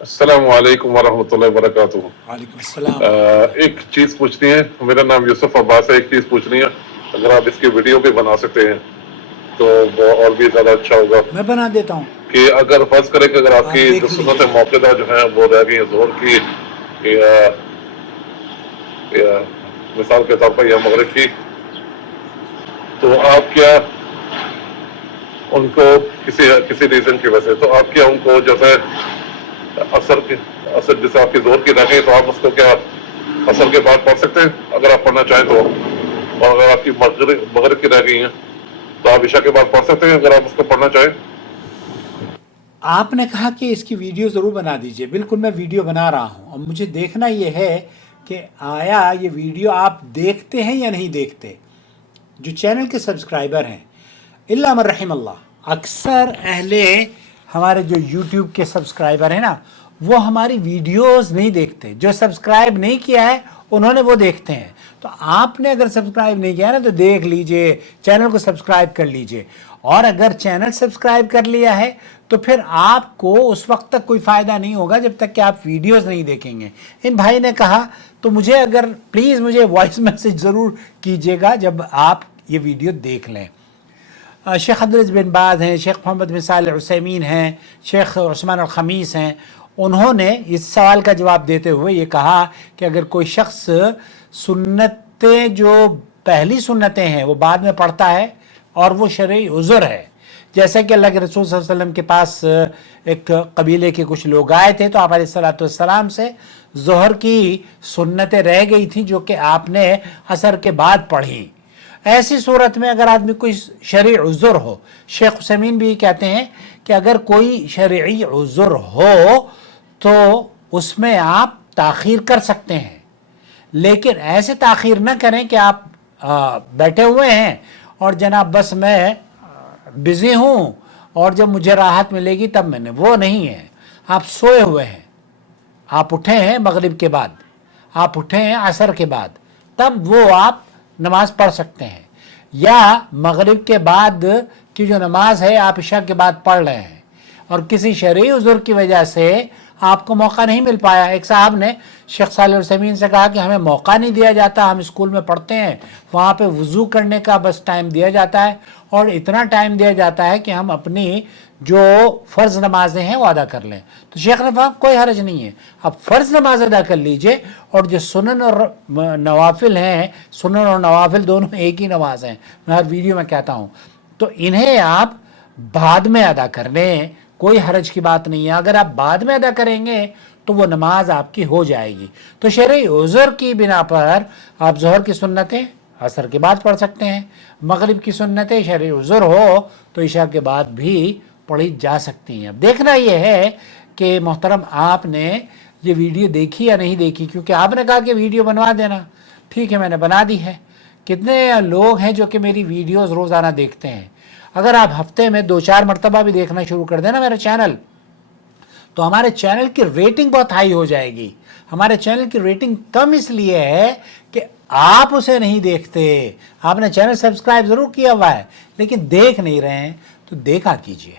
अस्सलाम वालेकुम वरहमतुल्लाहि वबरकातुहू। वालेकुम अस्सलाम। एक चीज पूछनी है, मेरा नाम यूसुफ अब्बास है। एक चीज पूछनी है, अगर आप इसकी वीडियो भी बना सकते हैं तो वो और भी ज्यादा अच्छा होगा। मैं बना देता हूँ, कि अगर फर्ज करें कि अगर आप आपकी देख जो सुन्नत लीजिए। मौक़िदा जो है वो रह गई है ज़ोहर की, या मिसाल के तौर पर या मगरिब की, तो आप क्या उनको किसी किसी रीजन की वजह से, तो आप क्या उनको जैसे असर जैसे आपकी ज़ोहर की रह गई तो आप उसको क्या असर के बाद पढ़ सकते हैं अगर आप पढ़ना चाहें तो, और अगर आपकी मगरिब की रह गई हैं तो आप इशा के बाद पढ़ सकते हैं अगर आप उसको पढ़ना चाहें। आपने कहा कि इसकी वीडियो ज़रूर बना दीजिए। बिल्कुल मैं वीडियो बना रहा हूँ। अब मुझे देखना ये है कि आया ये वीडियो आप देखते हैं या नहीं देखते। जो चैनल के सब्सक्राइबर हैं, इल्ला मन रहिम अल्लाह, अक्सर अहले हमारे जो यूट्यूब के सब्सक्राइबर हैं ना, वो हमारी वीडियोस नहीं देखते। जो सब्सक्राइब नहीं किया है उन्होंने वो देखते हैं। तो आपने अगर सब्सक्राइब नहीं किया ना तो देख लीजिए, चैनल को सब्सक्राइब कर लीजिए। और अगर चैनल सब्सक्राइब कर लिया है तो फिर आपको उस वक्त तक कोई फ़ायदा नहीं होगा जब तक कि आप वीडियोस नहीं देखेंगे। इन भाई ने कहा तो मुझे अगर प्लीज़ मुझे वॉइस मैसेज ज़रूर कीजिएगा जब आप ये वीडियो देख लें। शेख अब्दुल बिन बाज हैं, शेख मोहम्मद बिन सालिह अल उसैमीन हैं, शेख उस्मान अल खमीस हैं। उन्होंने इस सवाल का जवाब देते हुए ये कहा कि अगर कोई शख्स सुन्नतें जो पहली सुन्नतें हैं वो बाद में पढ़ता है और वो शरई उज़्र है, जैसे कि अल्लाह के रसूल सल्लल्लाहु अलैहि वसल्लम के पास एक कबीले के कुछ लोग आए थे तो आप अलैहिस्सलातु वस्सलाम से ज़ोहर की सुन्नतें रह गई थी जो कि आपने असर के बाद पढ़ी। ऐसी सूरत में अगर आदमी कोई शरई उज़्र हो, शेख उसैमीन भी कहते हैं कि अगर कोई शरई उज़्र हो तो उसमें आप ताख़ीर कर सकते हैं, लेकिन ऐसे ताख़ीर ना करें कि आप बैठे हुए हैं और जनाब बस मैं बिज़ी हूँ और जब मुझे राहत मिलेगी तब मैंने, वो नहीं है। आप सोए हुए हैं, आप उठे हैं मगरिब के बाद, आप उठे हैं असर के बाद, तब वो आप नमाज पढ़ सकते हैं। या मगरिब के बाद की जो नमाज है आप इशा के बाद पढ़ रहे हैं और किसी शरई उज़्र की वजह से आपको मौका नहीं मिल पाया। एक साहब ने शेख सालिह उसैमीन से कहा कि हमें मौका नहीं दिया जाता, हम स्कूल में पढ़ते हैं, वहाँ पे वज़ू करने का बस टाइम दिया जाता है और इतना टाइम दिया जाता है कि हम अपनी जो फ़र्ज़ नमाजें हैं वो अदा कर लें। तो शेख ने कहा कोई हर्ज नहीं है, आप फ़र्ज़ नमाज अदा कर लीजिए और जो सुनन और नवाफिल हैं, सुनन और नवाफिल दोनों एक ही नमाज हैं, मैं हर वीडियो में कहता हूँ, तो इन्हें आप बाद में अदा कर लें, कोई हरज की बात नहीं है। अगर आप बाद में अदा करेंगे तो वो नमाज आपकी हो जाएगी। तो शरई उज़्र की बिना पर आप ज़ोहर की सुन्नतें असर के बाद पढ़ सकते हैं, मगरिब की सुन्नतें शरई उज़्र हो तो इशा के बाद भी पढ़ी जा सकती हैं। अब देखना ये है कि मोहतरम आपने ये वीडियो देखी या नहीं देखी, क्योंकि आपने कहा कि वीडियो बनवा देना, ठीक है मैंने बना दी है। कितने लोग हैं जो कि मेरी वीडियोज़ रोज़ाना देखते हैं। अगर आप हफ्ते में 2-4 मरतबा भी देखना शुरू कर देना मेरा चैनल, तो हमारे चैनल की रेटिंग बहुत हाई हो जाएगी। हमारे चैनल की रेटिंग कम इसलिए है कि आप उसे नहीं देखते। आपने चैनल सब्सक्राइब ज़रूर किया हुआ है लेकिन देख नहीं रहे हैं, तो देखा कीजिए।